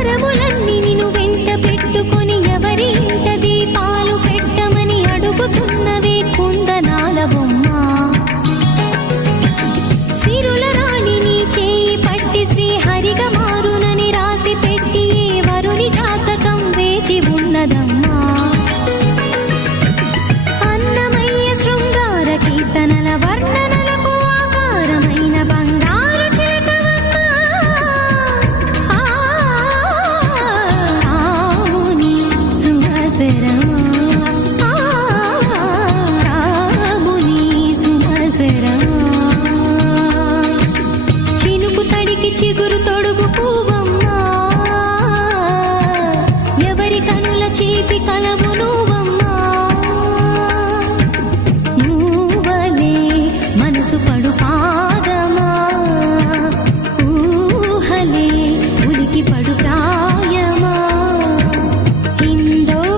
వరములన్నీ నిన్ను వెంట పెట్టుకొని ఎవరి ఇంట దీపాలు పెట్టమని అడుగుతున్నవే కుందనాల బొమ్మ. సిరుల రాణి నీ చేయి పట్టి శ్రీహరిగా మారునని రాసి పెట్టి ఏ వరుని జాతకం వేచి ఉన్నదమ్మా. అన్నమయ్య శృంగార కీర్తనల వర్ణనలకు ఆకారమైన బంగారు చిలకవమ్మా. రాముని సుమసరమా, రాముని సుమసరమా. చినుకు తడికి చిగురు తొడుగు పువ్వమ్మా, ఎవరి కనుల చేపి కలవు నువ్వమ్మా. నువ్వలే మనసు పడు పాదమా, ఊహలే ఉలికి పడు ప్రాయమా.